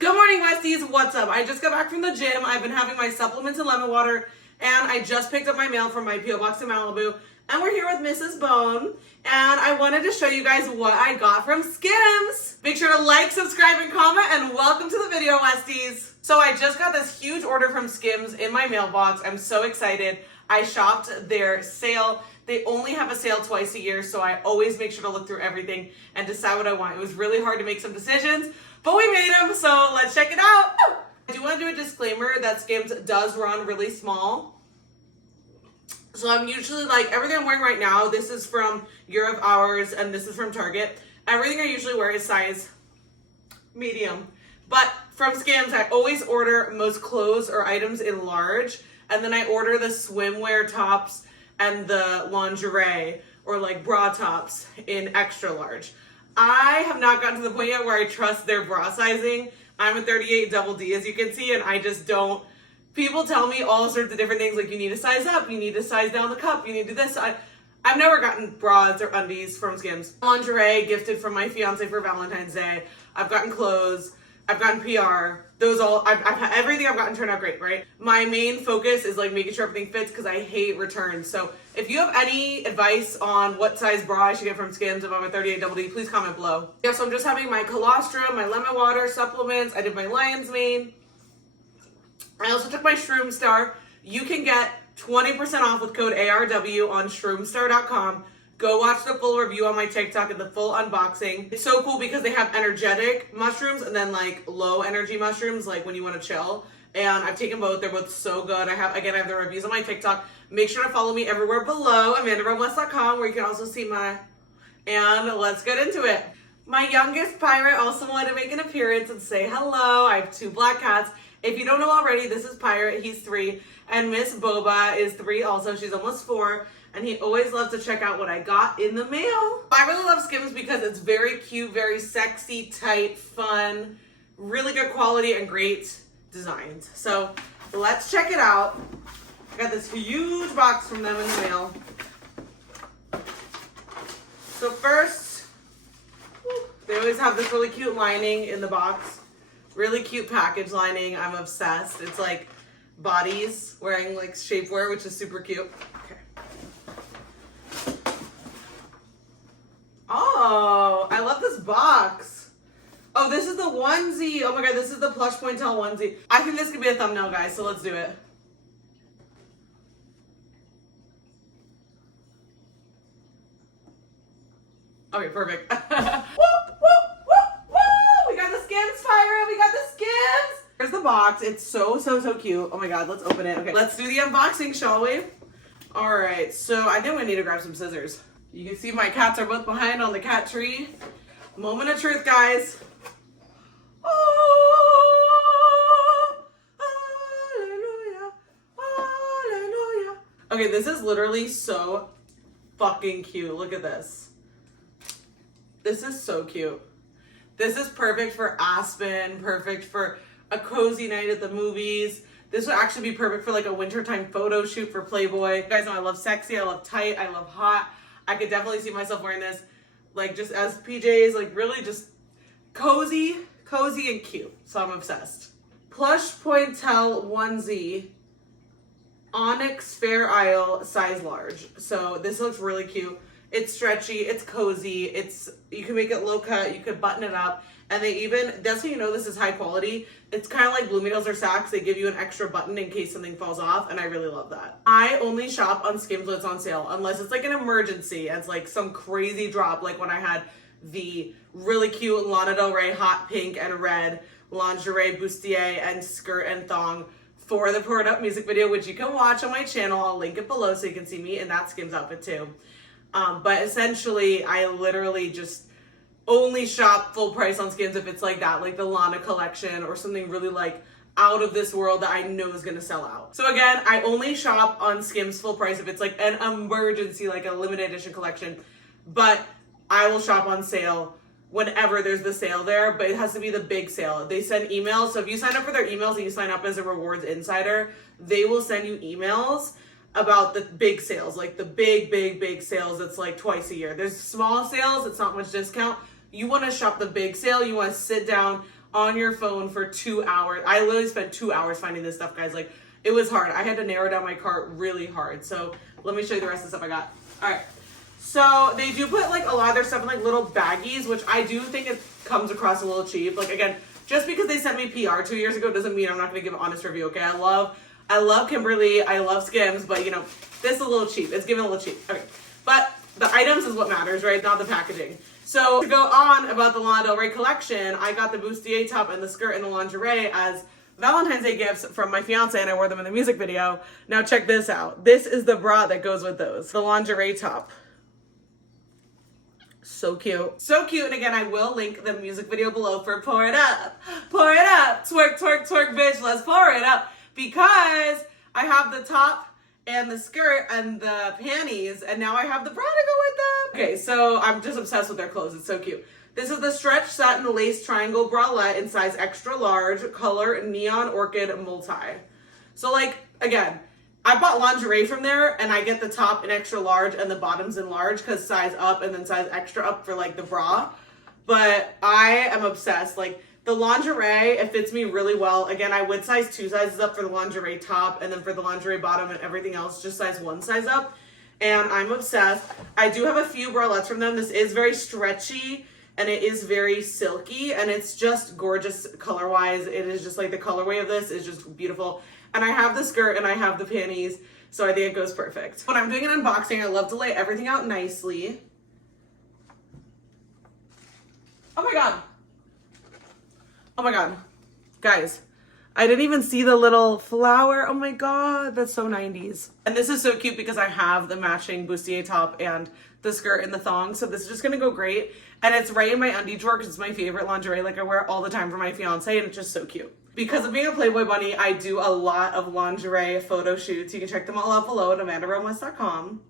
Good morning, Westies. What's up? I just got back from the gym. I've been having my supplements and lemon water, and I just picked up my mail from my P.O. Box in Malibu, and we're here with Mrs. Bone, and I wanted to show you guys what I got from Skims. Make sure to like, subscribe, and comment, and welcome to the video, Westies. So I just got this huge order from Skims in my mailbox. I'm so excited. I shopped their sale. They only have a sale twice a year, so I always make sure to look through everything and decide what I want. It was really hard to make some decisions, but we made them, so let's check it out. I do want to do a disclaimer that Skims does run really small. So I'm usually like, everything I'm wearing right now, this is from Year of Ours, and this is from Target. Everything I usually wear is size medium. But from Skims, I always order most clothes or items in large, and then I order the swimwear tops and the lingerie or like bra tops in extra large. I have not gotten to the point yet where I trust their bra sizing. I'm a 38 double D, as you can see, and I just don't. People tell me all sorts of different things, like you need to size up, you need to size down the cup, you need to do this. I've never gotten bras or undies from Skims. Lingerie gifted from my fiance for Valentine's Day. I've gotten clothes. I've gotten PR. Everything I've gotten turned out great, right? My main focus is like making sure everything fits because I hate returns. So if you have any advice on what size bra I should get from Skims if I'm a 38 double D, please comment below. Yeah, so I'm just having my colostrum, my lemon water, supplements. I did my lion's mane. I also took my Shroom Star. You can get 20% off with code ARW on shroomstar.com. Go watch the full review on my TikTok and the full unboxing. It's so cool because they have energetic mushrooms and then like low energy mushrooms, like when you want to chill. And I've taken both. They're both so good. I have the reviews on my TikTok. Make sure to follow me everywhere below, AmandaFromWest.com, where you can also see and let's get into it. My youngest pirate also wanted to make an appearance and say hello. I have 2 black cats. If you don't know already, this is Pirate. He's 3. And Miss Boba is 3 also. She's almost 4. And he always loves to check out what I got in the mail. I really love Skims because it's very cute, very sexy, tight, fun, really good quality, and great designs. So let's check it out. I got this huge box from them in the mail. So first, they always have this really cute lining in the box. Really cute package lining. I'm obsessed. It's like bodies wearing like shapewear, which is super cute. Oh, I love this box. Oh, this is the onesie. Oh my god, this is the plush pointel onesie. I think this could be a thumbnail, guys, so let's do it. Okay, perfect. Woo, woo, woo, woo! We got the Skims pirate. We got the Skims. Here's the box. It's so cute. Oh my god, let's open it. Okay, let's do the unboxing, shall we? All right, so I think we need to grab some scissors. You can see my cats are both behind on the cat tree. Moment of truth, guys. Oh, hallelujah, hallelujah. Okay, this is literally so fucking cute. Look at this. This is so cute. This is perfect for Aspen, perfect for a cozy night at the movies. This would actually be perfect for like a wintertime photo shoot for Playboy. You guys know I love sexy, I love tight, I love hot. I could definitely see myself wearing this like just as PJs, like really just cozy and cute. So I'm obsessed. Plush pointel onesie, Onyx Fair Isle, size large. So this looks really cute. It's stretchy, it's cozy, you can make it low cut, you could button it up. And they even, that's how you know this is high quality. It's kind of like Bloomingdale's or Saks. They give you an extra button in case something falls off, and I really love that. I only shop on Skims when it's on sale, unless it's like an emergency. It's like some crazy drop, like when I had the really cute Lana Del Rey hot pink and red lingerie bustier and skirt and thong for the Pour It Up music video, which you can watch on my channel. I'll link it below so you can see me in that Skims outfit too. But essentially, I literally just only shop full price on Skims if it's like that, like the Lana collection or something really like out of this world that I know is gonna sell out. So again, I only shop on Skims full price if it's like an emergency, like a limited edition collection, but I will shop on sale whenever there's the sale there, but it has to be the big sale. They send emails, so if you sign up for their emails and you sign up as a rewards insider, they will send you emails about the big sales, like the big sales that's like twice a year. There's small sales, it's not much discount. You want to shop the big sale, you want to sit down on your phone for 2 hours. I literally spent 2 hours finding this stuff, guys. Like, it was hard. I had to narrow down my cart really hard. So let me show you the rest of the stuff I got. All right. So they do put like a lot of their stuff in like little baggies, which I do think it comes across a little cheap. Like, again, just because they sent me PR 2 years ago doesn't mean I'm not going to give an honest review, okay? I love Kimberly. I love Skims, but you know, this is a little cheap. It's giving a little cheap. Okay. But the items is what matters, right? Not the packaging. So to go on about the Lana Del Rey collection, I got the bustier top and the skirt and the lingerie as Valentine's Day gifts from my fiance, and I wore them in the music video. Now check this out. This is the bra that goes with those. The lingerie top. So cute. So cute. And again, I will link the music video below for Pour It Up. Pour it up. Twerk, twerk, twerk, bitch. Let's pour it up. Because I have the top and the skirt and the panties, and now I have the bra to go with them. Okay, so I'm just obsessed with their clothes. It's so cute. This is the stretch satin lace triangle bralette in size extra large, color neon orchid multi. So like, again, I bought lingerie from there, and I get the top in extra large and the bottoms in large because size up and then size extra up for like the bra. But I am obsessed. Like, the lingerie, it fits me really well. Again, I would size 2 sizes up for the lingerie top, and then for the lingerie bottom and everything else, just size 1 size up. And I'm obsessed. I do have a few bralettes from them. This is very stretchy, and it is very silky, and it's just gorgeous color-wise. It is just like the colorway of this is just beautiful. And I have the skirt and I have the panties, so I think it goes perfect. When I'm doing an unboxing, I love to lay everything out nicely. Oh my God. Oh my God, guys, I didn't even see the little flower. Oh my God, that's so 90s. And this is so cute because I have the matching bustier top and the skirt and the thong. So this is just gonna go great. And it's right in my undie drawer because it's my favorite lingerie. Like, I wear it all the time for my fiance, and it's just so cute. Because of being a Playboy bunny, I do a lot of lingerie photo shoots. You can check them all out below at amandaromwest.com.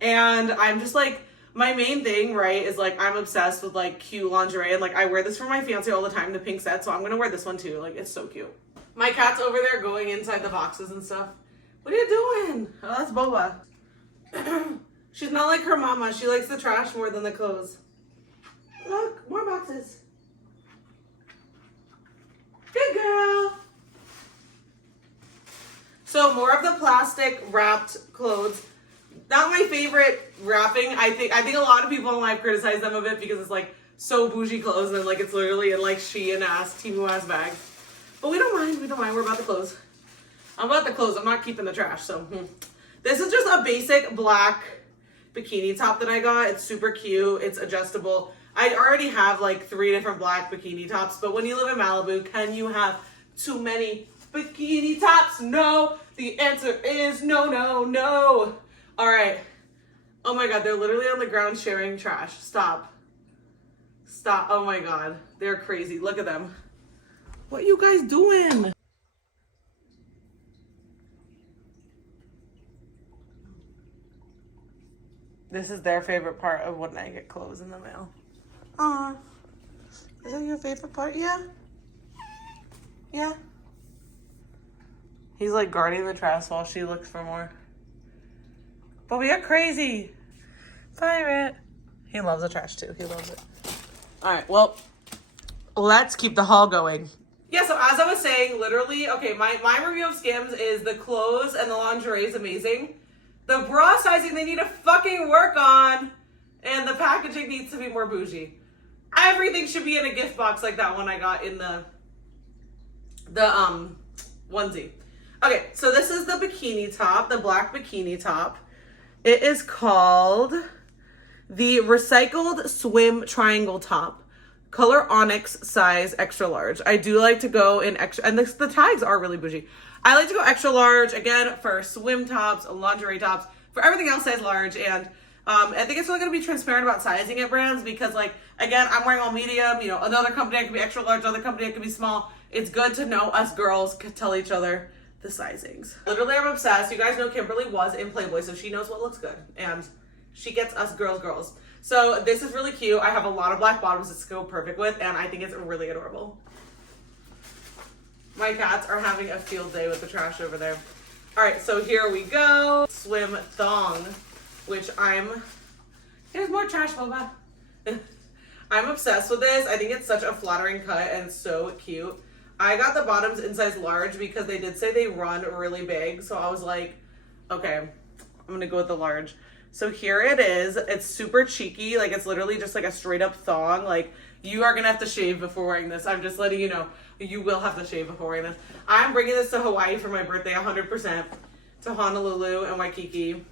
And I'm just like, my main thing, right, is like, I'm obsessed with like cute lingerie, and like I wear this for my fiance all the time, the pink set, so I'm gonna wear this one too. Like, it's so cute. My cat's over there going inside the boxes and stuff. What are you doing? Oh, that's Boba. She's not like her mama. She likes the trash more than the clothes. Look, more boxes. Good girl. So more of the plastic wrapped clothes. Not my favorite wrapping. I think a lot of people in life criticize them a bit because it's like so bougie clothes, and then like it's literally in like Shein ass, Temu ass bags. But we don't mind. We don't mind. We're about the clothes. I'm about the clothes. I'm not keeping the trash. So this is just a basic black bikini top that I got. It's super cute. It's adjustable. I already have like 3 different black bikini tops, but when you live in Malibu, can you have too many bikini tops? No. The answer is no, no, no. All right. Oh my God, they're literally on the ground sharing trash. Stop. Stop. Oh my God, they're crazy. Look at them. What are you guys doing? This is their favorite part of when I get clothes in the mail. Aw. Is that your favorite part? Yeah? Yeah? He's like guarding the trash while she looks for more. But we are crazy. Pirate. He loves the trash too. He loves it. All right, well, let's keep the haul going. Yeah, so as I was saying, literally, okay, my review of Skims is the clothes and the lingerie is amazing. The bra sizing they need to fucking work on, and the packaging needs to be more bougie. Everything should be in a gift box like that one I got in the onesie. Okay, so this is the bikini top, the black bikini top. It is called the Recycled Swim Triangle Top. Color Onyx, size extra large. I do like to go in extra, and the tags are really bougie. I like to go extra large, again, for swim tops, lingerie tops. For everything else, size large. And I think it's really going to be transparent about sizing at brands because, like, again, I'm wearing all medium. You know, another company I could be extra large, another company I could be small. It's good to know us girls could tell each other the sizings. Literally, I'm obsessed. You guys know Kimberly was in Playboy, so she knows what looks good. And she gets us girls. So this is really cute. I have a lot of black bottoms that go perfect with, and I think it's really adorable. My cats are having a field day with the trash over there. All right, so here we go. Swim thong, which here's more trash, Boba. I'm obsessed with this. I think it's such a flattering cut and it's so cute. I got the bottoms in size large because they did say they run really big. So I was like, okay, I'm gonna go with the large. So here it is. It's super cheeky. Like it's literally just like a straight up thong. Like you are gonna have to shave before wearing this. I'm just letting you know. You will have to shave before wearing this. I'm bringing this to Hawaii for my birthday 100%. To Honolulu and Waikiki.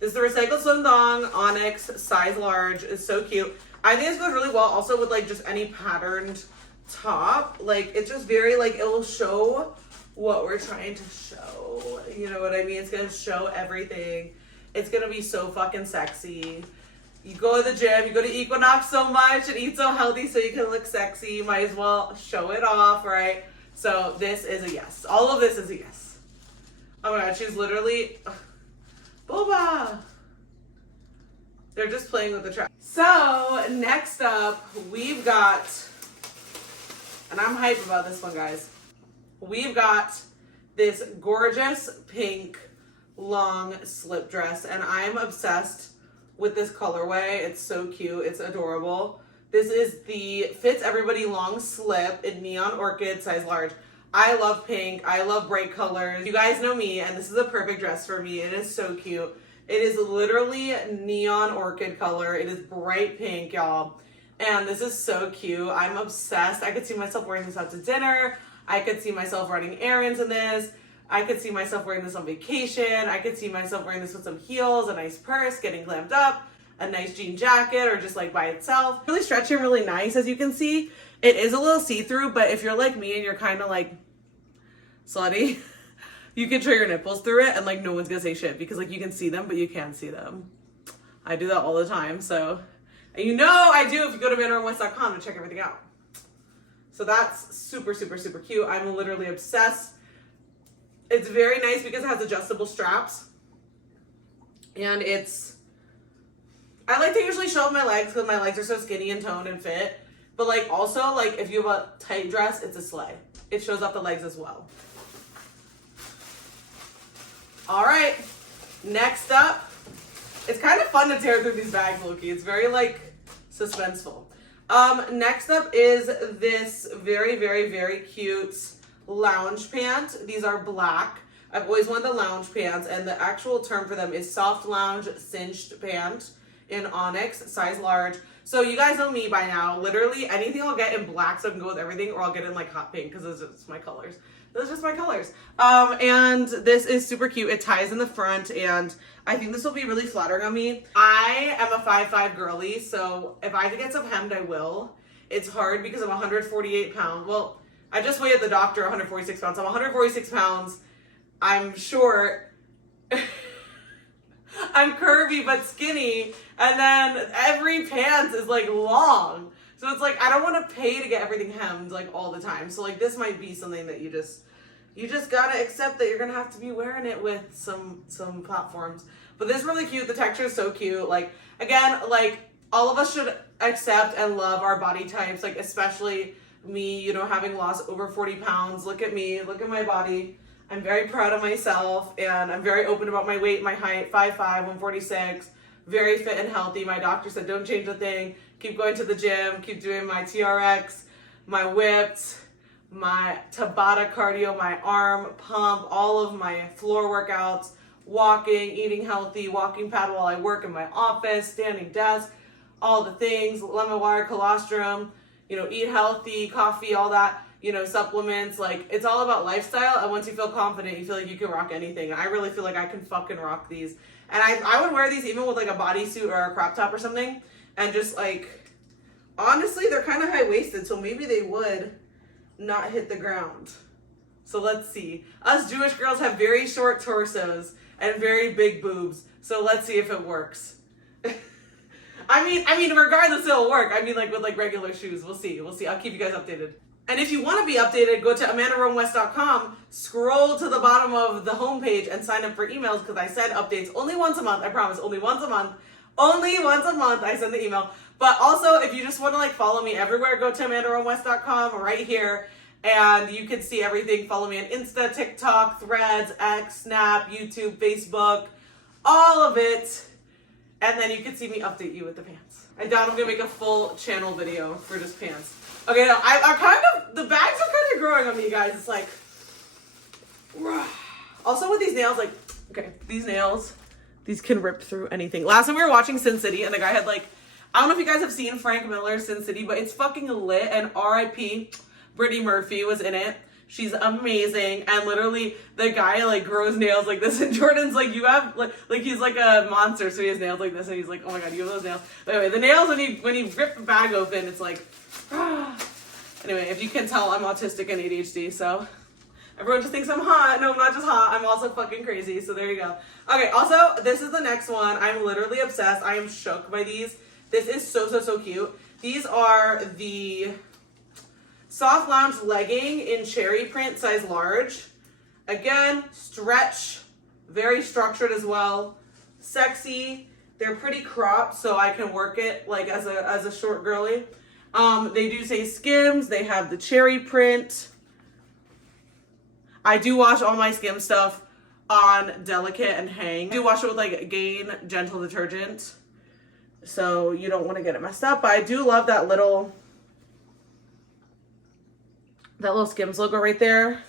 This is the recycled slim thong, onyx, size large. It's so cute. I think this goes really well also with like just any patterned top. Like it's just very like, it will show what we're trying to show. You know what I mean? It's gonna show everything. It's gonna be so fucking sexy. You go to the gym, you go to Equinox so much and eat so healthy so you can look sexy. You might as well show it off, right? So this is a yes. All of this is a yes. Oh my god, she's literally... Boba! They're just playing with the track. So, next up, we've got... And I'm hyped about this one, guys. We've got this gorgeous pink long slip dress. And I'm obsessed with this colorway. It's so cute. It's adorable. This is the Fits Everybody long slip in neon orchid, size large. I love pink. I love bright colors. You guys know me, and this is a perfect dress for me. It is so cute. It is literally neon orchid color. It is bright pink, y'all. And this is so cute. I'm obsessed. I could see myself wearing this out to dinner. I could see myself running errands in this. I could see myself wearing this on vacation. I could see myself wearing this with some heels, a nice purse, getting glammed up, a nice jean jacket, or just like by itself. Really stretchy and really nice, as you can see. It is a little see-through, but if you're like me and you're kind of like slutty, you can show your nipples through it and like no one's gonna say shit because like you can see them, but you can't see them. I do that all the time, so. And you know I do if you go to mandarinwest.com to check everything out. So that's super, super, super cute. I'm literally obsessed. It's very nice because it has adjustable straps. And it's, I like to usually show off my legs because my legs are so skinny and toned and fit. But like also, like if you have a tight dress, it's a slay. It shows off the legs as well. All right, next up, it's kind of fun to tear through these bags, Loki. It's very like suspenseful. Next up is this very, very, very cute lounge pant. These are black. I've always wanted the lounge pants, and the actual term for them is soft lounge cinched pant in onyx, size large. So you guys know me by now. Literally anything I'll get in black so I can go with everything, or I'll get in like hot pink because those are just my colors. Those are just my colors. And this is super cute. It ties in the front, and I think this will be really flattering on me. I am a 5'5" girly, so if I have to get some hemmed, I will. It's hard because I'm 148 pounds. Well, I just weighed at the doctor 146 pounds. I'm 146 pounds. I'm short. I'm curvy but skinny. And then every pants is like long. So it's like, I don't want to pay to get everything hemmed like all the time. So like this might be something that you just gotta accept that you're gonna have to be wearing it with some platforms. But this is really cute. The texture is so cute. Like, again, like all of us should accept and love our body types. Like especially me, you know, having lost over 40 pounds. Look at me, look at my body. I'm very proud of myself, and I'm very open about my weight, my height, 5'5", 146, very fit and healthy. My doctor said don't change a thing. Keep going to the gym, keep doing my TRX, my whipped, my Tabata cardio, my arm pump, all of my floor workouts, walking, eating healthy, walking pad while I work in my office, standing desk, all the things, lemon water, colostrum, you know, eat healthy, coffee, all that, you know, supplements. Like, it's all about lifestyle, and once you feel confident, you feel like you can rock anything. And I really feel like I can fucking rock these. And I would wear these even with like a bodysuit or a crop top or something, and just like, honestly, they're kind of high-waisted, so maybe they would not hit the ground. So let's see. Us Jewish girls have very short torsos and very big boobs, so let's see if it works. I mean, regardless, it'll work. I mean, like with like regular shoes. We'll see. I'll keep you guys updated. And if you want to be updated, go to amandaronewest.com, scroll to the bottom of the homepage, and sign up for emails, because I said updates only once a month. I promise, only once a month. Only once a month I send the email. But also, if you just want to like follow me everywhere, go to amandaronewest.com right here, and you can see everything. Follow me on Insta, TikTok, Threads, X, Snap, YouTube, Facebook, all of it. And then you can see me update you with the pants. I doubt I'm gonna make a full channel video for just pants. Okay, no, the bags are kind of growing on me, guys. It's like, also with these nails, like, okay, these nails, these can rip through anything. Last time we were watching Sin City, and the guy had like, I don't know if you guys have seen Frank Miller's Sin City, but it's fucking lit, and R.I.P. Brittany Murphy was in it. She's amazing, and literally the guy like grows nails like this, and Jordan's like, you have like he's like a monster, so he has nails like this, and he's like, oh my god, you have those nails. But anyway, the nails when you rip the bag open, it's like, Anyway, if you can tell, I'm autistic and ADHD, so everyone just thinks I'm hot. No, I'm not just hot. I'm also fucking crazy, so there you go. Okay, also, this is the next one. I'm literally obsessed. I am shook by these. This is so cute. These are the soft lounge legging in cherry print, size large. Again, stretch, very structured as well. Sexy. They're pretty cropped, so I can work it like as a short girly. They do say Skims. They have the cherry print. I do wash all my Skims stuff on Delicate and Hang. I do wash it with like Gain Gentle Detergent, so you don't want to get it messed up. But I do love that little Skims logo right there.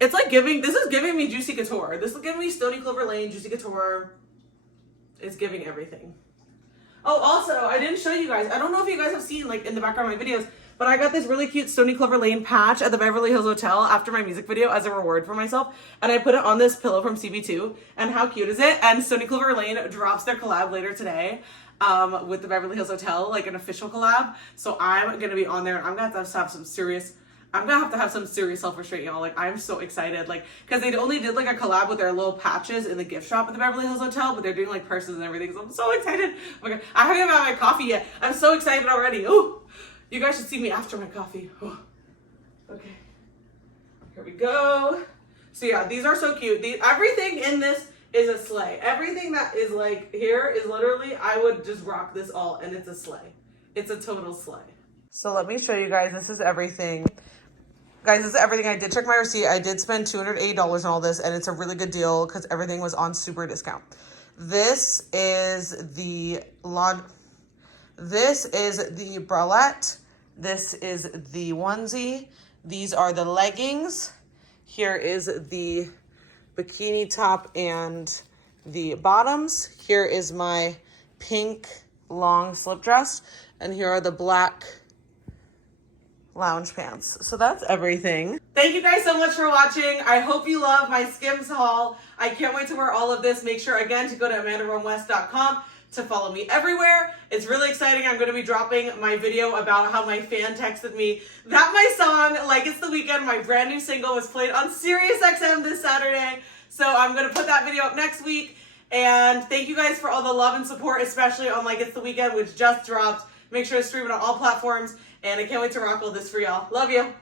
It's like this is giving me Juicy Couture. This is giving me Stony Clover Lane, Juicy Couture. It's giving everything. Oh, also, I didn't show you guys. I don't know if you guys have seen, like, in the background of my videos, but I got this really cute Stony Clover Lane patch at the Beverly Hills Hotel after my music video as a reward for myself. And I put it on this pillow from CB2. And how cute is it? And Stony Clover Lane drops their collab later today with the Beverly Hills Hotel, like an official collab. So I'm going to be on there. I'm going to have to have some serious self-restraint, y'all. Like, I'm so excited. Like, because they only did like a collab with their little patches in the gift shop at the Beverly Hills Hotel, but they're doing like purses and everything. So I'm so excited. Oh my God. I haven't even had my coffee yet. I'm so excited already. Oh, you guys should see me after my coffee. Oh. Okay. Here we go. So yeah, these are so cute. Everything in this is a sleigh. Everything that is like here is literally, I would just rock this all, and it's a sleigh. It's a total sleigh. So let me show you guys. This is everything. Guys, this is everything. I did check my receipt. I did spend $280 on all this, and it's a really good deal because everything was on super discount. This is the bralette. This is the onesie. These are the leggings. Here is the bikini top and the bottoms. Here is my pink long slip dress, and here are the black lounge pants. So that's everything. Thank you guys so much for watching. I hope you love my Skims haul. I can't wait to wear all of this. Make sure again to go to amandaromewest.com to follow me everywhere. It's really exciting. I'm going to be dropping my video about how my fan texted me that my song Like It's the Weekend, my brand new single, was played on SiriusXM this Saturday. So I'm going to put that video up next week. And thank you guys for all the love and support, especially on Like It's the Weekend, which just dropped. Make sure to stream it on all platforms. And I can't wait to rock all this for y'all. Love you.